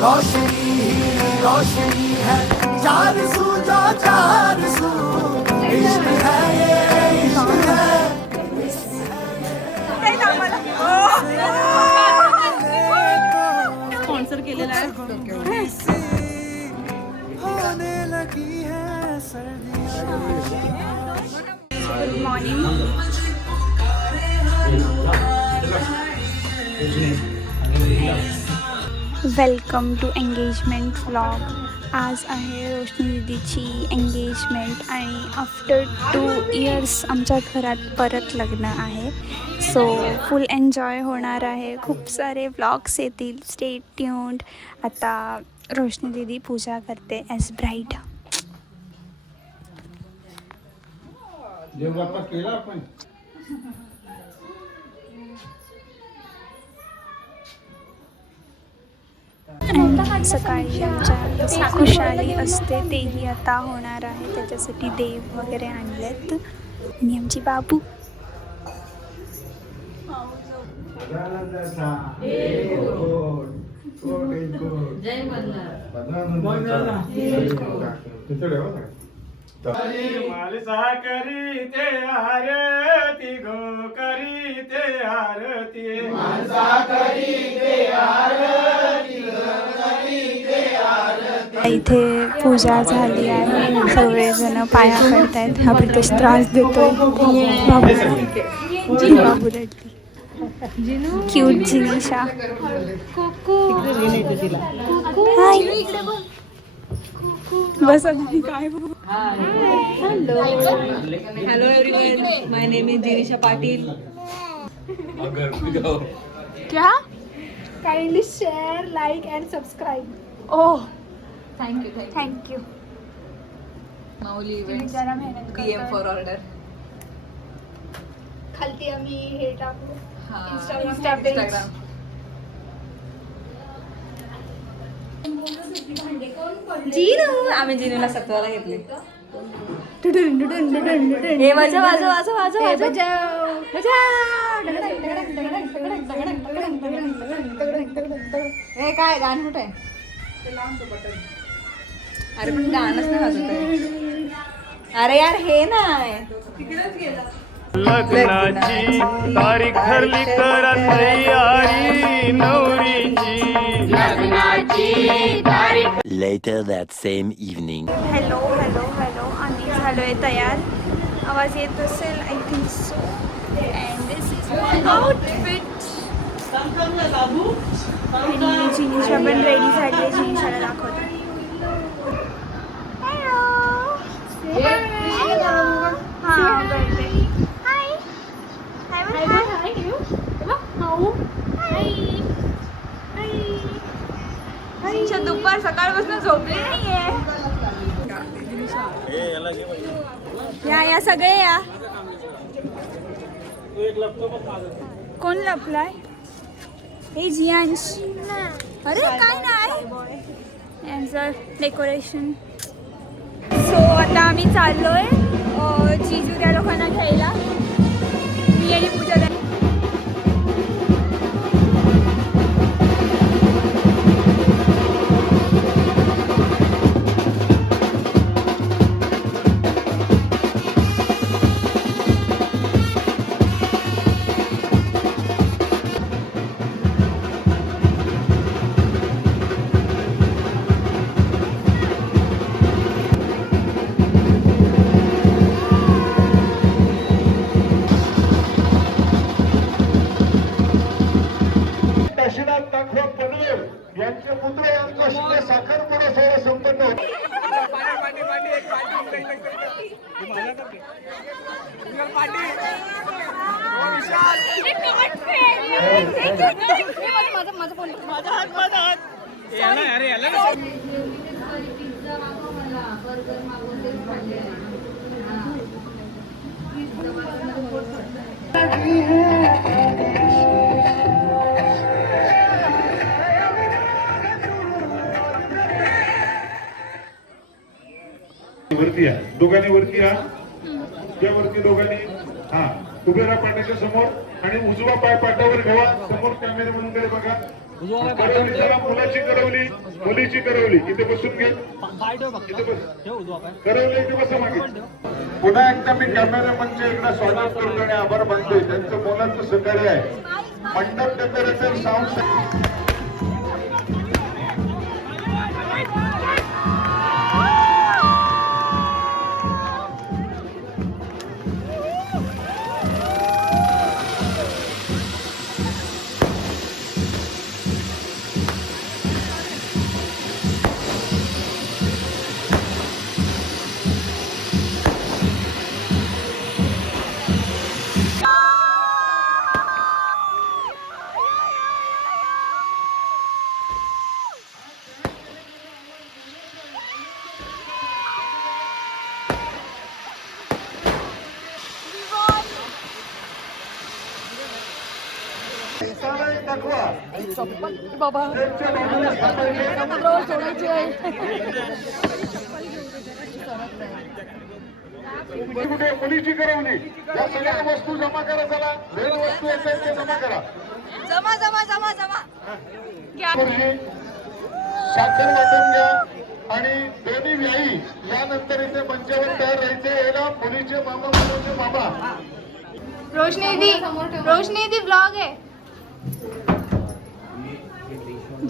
रोशनी ही रोशनी है, चार सू जो चार सू, इश्क है ये इश्क है। स्पॉन्सर केलेला आहे. होने लगी है सर्दियाँ। Good morning. Welcome to engagement vlog. आज आहे रोशनी दीदीची एंगेजमेंट आणि आफ्टर 2 इयर्स आमच्या घरात परत लग्न आहे. सो फुल एन्जॉय होणार आहे. खूप सारे व्लॉग्स येतील. Stay tuned. आता रोशनी दीदी पूजा करते ॲज ब्राईड. केला आपण. आणि सकाळी आमच्या खुशाली असते तेही आता होणार आहे. त्याच्यासाठी देव वगैरे आणलेत. आणि आमची बाबू मालसा करी ते आरती गो करी ते आरती. मालसा करी ते आरती करी ते आरती. इथे पूजा झाली आहे. सगळेजण पाया पडतायत. हा प्रितेश त्रास देतोय. बाबू रडली. क्यूट जिनिशा. हाय. बस काय Hello everyone, my name is Jinisha Patil. क्या Kindly share, like and subscribe. Oh Thank you. Thank you. Mauli events, जरा मेहनत DM for order. खालती आम्ही हे टाकू हाँ, Instagram. जिनू, आम्ही जिनूला सत्वाला घेतले. हे वाजव वाजव वाजव वाजव वाजव. हे काय गाणं कुठे आहे? अरे पण गाणंच नाही वाजत आहे. अरे यार हे नाही. लग्नाची तारीख ठरली करा तयारी नवरीची. Later that same evening. Hello hello hello. आम्ही झालो आहे तयार. आवाज येत असेल. I think so. And this is my outfit. आणि जिनिशा पण रेडी झाली आहे. जिनिशाला दाखवते. हां बरं. हाय हाय जिनिशा दुपार सकाळपासून झोपली नाहीये. या सगळे या. कोण लपलाय? हे जियांश. अरे काय नाही यांचं डेकोरेशन. सो आता आम्ही चाललोय जिजू त्या लोकांना घ्यायला. मी आणि पूजा त्यांनी. यांचे पुत्र यांचा साखरपुडा सोहळा संपन्न होतो. वरती या दोघांनी वरती या. त्या वरती दोघांनी उभे राहा पाण्याच्या समोर आणि उजवा पाय पाटावर ठेवा. समोर कॅमेरा म्हणून बघा. करवली चला, मुलाची करवली, मुलीची करवली. इथे बसून घे. इथे बस. करवली इथे बसा मागे. पुन्हा एकदा मी कॅमेरामनचे एकदा स्वागत करतो आणि आभार मानतोय. त्यांचं मुलाचं सहकार्य आहे. मंडप डेकोरेटर साऊंड दाखवा. बाबा कुठे मुलीची करवली. या सगळ्या वस्तू जमा करा. चला भेट वस्तू असेल ते जमा करा. जमा जमा जमा जमा. गुरुजी, साखर वाटून घ्या आणि दोन्ही व्याई यानंतर इथे मंचावर तयार राहायचे. याला मुलीचे मामा मुलीचे मामा. रोशनी दी ब्लॉग आहे.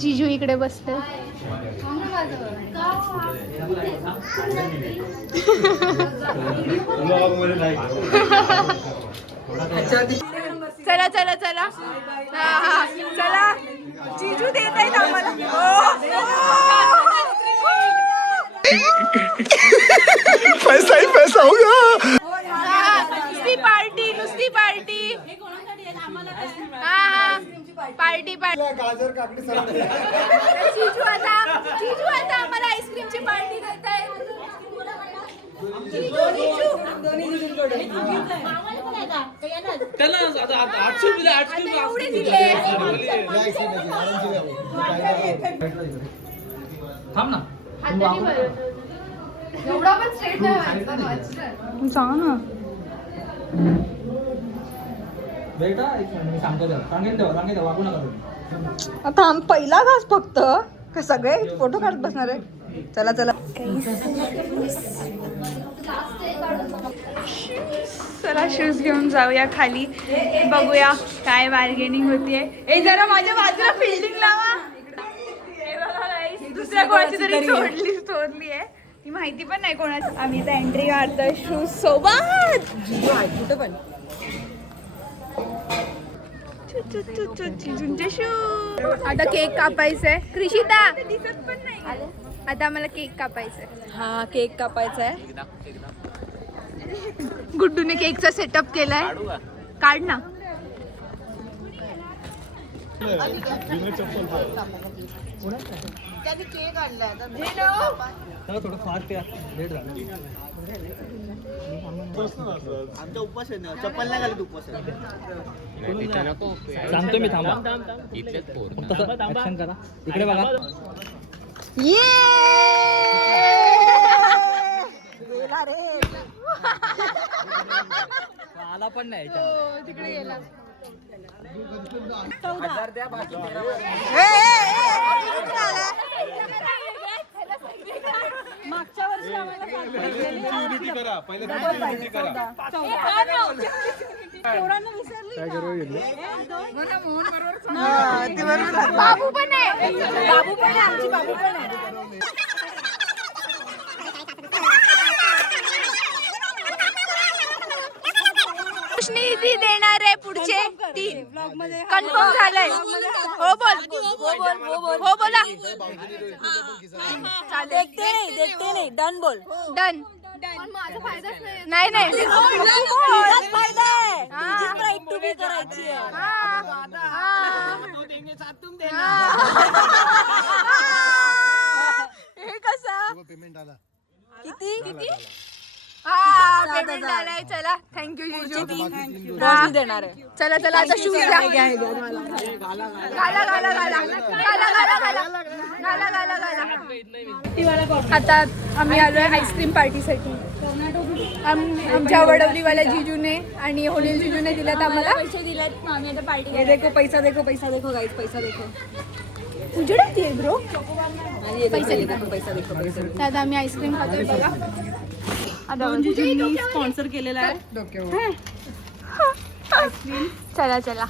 जीजू इकडे बसते. चला चला चला. चला जीजू देत आहेत आम्हाला. पैसा ही पैसा होगा. नुसती पार्टी नुसती पार्टी. Party party. गाजर काकडी सलाड. जीजू आता आम्हाला आईस्क्रीमची पार्टी देत आहे. एवढा पण स्ट्रेट नाही जा ना. आता पहिला घास फक्त का सगळे फोटो काढत बसणार आहे. चला चला चला शूज घेऊन जाऊया खाली. बघूया काय बार्गेनिंग होतीये. ए जरा माझ्या बाजूला फिल्डिंग लावा. हे बघा guys, दुसऱ्या कोणाची तरी चोरली आहे. ती माहिती पण नाही कोणाची. आम्ही तर एंट्री मारतोय शूज सोबत. कुठं पण शूज. आता केक कापायचंय. कृषिता दिसत पण नाही. आता आम्हाला केक कापायचंय. हा केक कापायचा आहे. गुड्डूने केकचा सेटअप केलाय. काढ ना. सांगतो मी. थांबा ऍक्शन करा. इकडे बघा. आला पण नाही. तिकडे गेला. मागच्या वर्षी आम्हाला बाबू पण आहे. बाबू पण आहे. आमची बाबू पण आहे. रोशनी देणार आहे पुढचे 3. कन्फर्म झालंय. हो बोल. हो बोला. देखते नाही. डन बोल. डन. माझा फायदाच नाही नाही. फायदा आहे. तुझी राईट टू बी करायची आहे. हे कसं पेमेंट आला. किती हा पेमेंट आलाय. चला थँक्यू जीजू. रोशनी देणार आहे. चला चला आता शूज घ्या. घाला घाला घाला घाला घाला घाला घाला घाला घाला. आता आम्ही आलोय आईस्क्रीम पार्टीसाठी. आमच्या वडवलीवाल्या जीजूने आणि होलील जीजूने दिलेत आम्हाला पैसे दिलेत. आम्ही आता पार्टी. हे देखो पैसा देखो पैसा देखो गाईस पैसा देखो. उजेडात आहे ब्रो. पैसा देखो पैसा देखो पैसा. आता आम्ही आईस्क्रीम खातोय बघा. दोन जीजूंनी स्पॉन्सर केलेला आहे. चला चला.